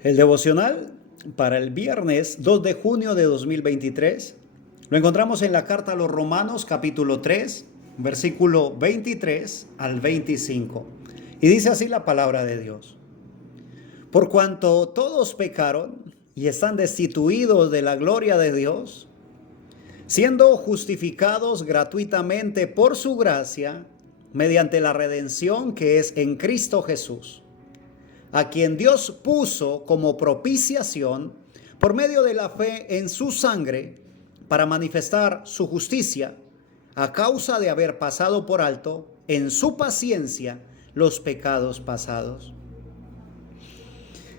El devocional para el viernes 2 de junio de 2023 lo encontramos en la carta a los Romanos capítulo 3, versículo 23 al 25. Y dice así la palabra de Dios. Por cuanto todos pecaron y están destituidos de la gloria de Dios, siendo justificados gratuitamente por su gracia, mediante la redención que es en Cristo Jesús, a quien Dios puso como propiciación por medio de la fe en su sangre para manifestar su justicia, a causa de haber pasado por alto en su paciencia los pecados pasados.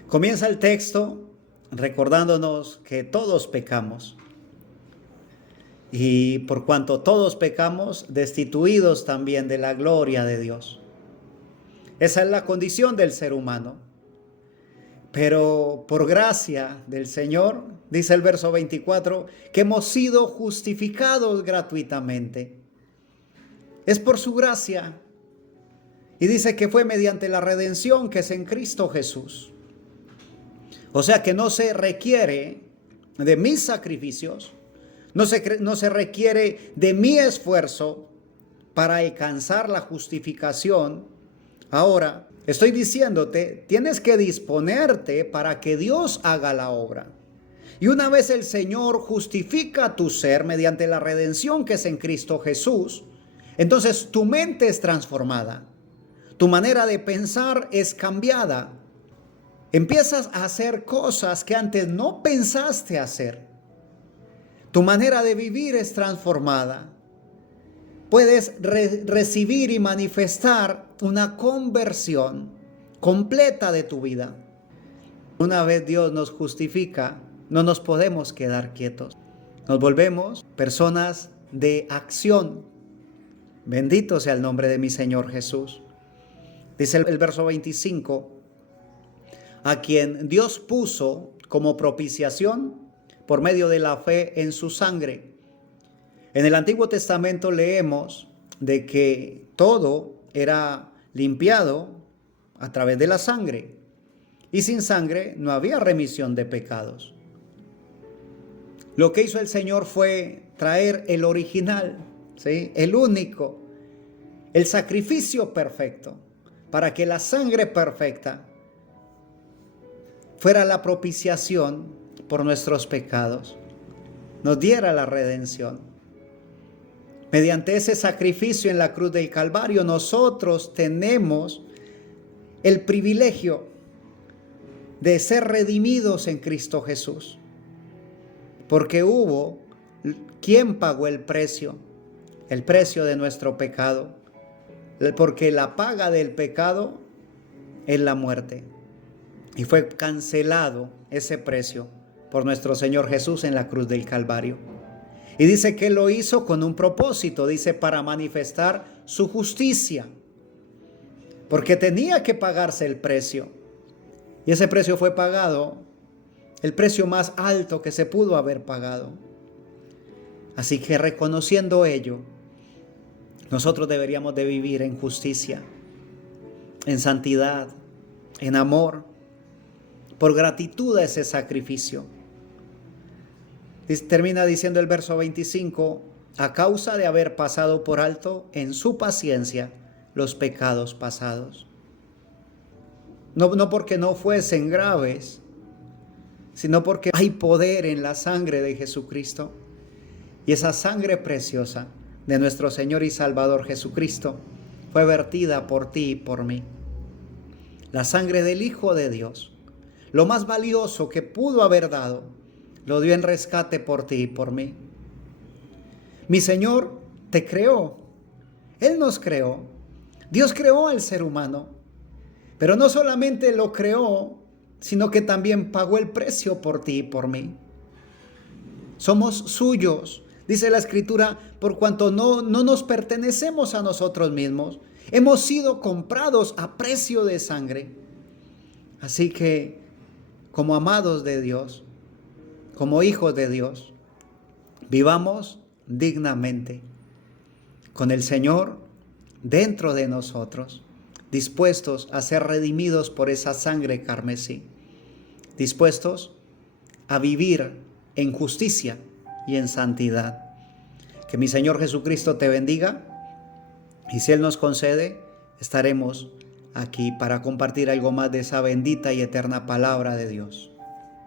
Comienza el texto recordándonos que todos pecamos. Y por cuanto todos pecamos, destituidos también de la gloria de Dios. Esa es la condición del ser humano. Pero por gracia del Señor, dice el verso 24, que hemos sido justificados gratuitamente. Es por su gracia. Y dice que fue mediante la redención que es en Cristo Jesús. O sea que no se requiere de mis sacrificios, no se requiere de mi esfuerzo para alcanzar la justificación. Ahora, estoy diciéndote, tienes que disponerte para que Dios haga la obra. Y una vez el Señor justifica tu ser mediante la redención que es en Cristo Jesús, entonces tu mente es transformada. Tu manera de pensar es cambiada. Empiezas a hacer cosas que antes no pensaste hacer. Tu manera de vivir es transformada. Puedes recibir y manifestar una conversión completa de tu vida. Una vez Dios nos justifica, no nos podemos quedar quietos. Nos volvemos personas de acción. Bendito sea el nombre de mi Señor Jesús. Dice el verso 25, a quien Dios puso como propiciación por medio de la fe en su sangre. En el Antiguo Testamento leemos de que todo era limpiado a través de la sangre, y sin sangre no había remisión de pecados. Lo que hizo el Señor fue traer el original, ¿sí? El único, el sacrificio perfecto, para que la sangre perfecta fuera la propiciación por nuestros pecados, nos diera la redención. Mediante ese sacrificio en la cruz del Calvario, nosotros tenemos el privilegio de ser redimidos en Cristo Jesús, porque hubo quien pagó el precio de nuestro pecado, porque la paga del pecado es la muerte. Y fue cancelado ese precio por nuestro Señor Jesús en la cruz del Calvario. Y dice que lo hizo con un propósito, dice, para manifestar su justicia. Porque tenía que pagarse el precio. Y ese precio fue pagado, el precio más alto que se pudo haber pagado. Así que reconociendo ello, nosotros deberíamos de vivir en justicia, en santidad, en amor, por gratitud a ese sacrificio. Termina diciendo el verso 25, a causa de haber pasado por alto en su paciencia los pecados pasados. No porque no fuesen graves, sino porque hay poder en la sangre de Jesucristo. Y esa sangre preciosa de nuestro Señor y Salvador Jesucristo fue vertida por ti y por mí. La sangre del Hijo de Dios, lo más valioso que pudo haber dado, lo dio en rescate por ti y por mí. Mi Señor te creó. Él nos creó. Dios creó al ser humano. Pero no solamente lo creó, sino que también pagó el precio por ti y por mí. Somos suyos. Dice la Escritura, por cuanto no nos pertenecemos a nosotros mismos. Hemos sido comprados a precio de sangre. Así que, como amados de Dios, como hijos de Dios, vivamos dignamente, con el Señor dentro de nosotros, dispuestos a ser redimidos por esa sangre carmesí. dispuestos a vivir en justicia y en santidad. Que mi Señor Jesucristo te bendiga, y si Él nos concede, estaremos aquí para compartir algo más de esa bendita y eterna palabra de Dios.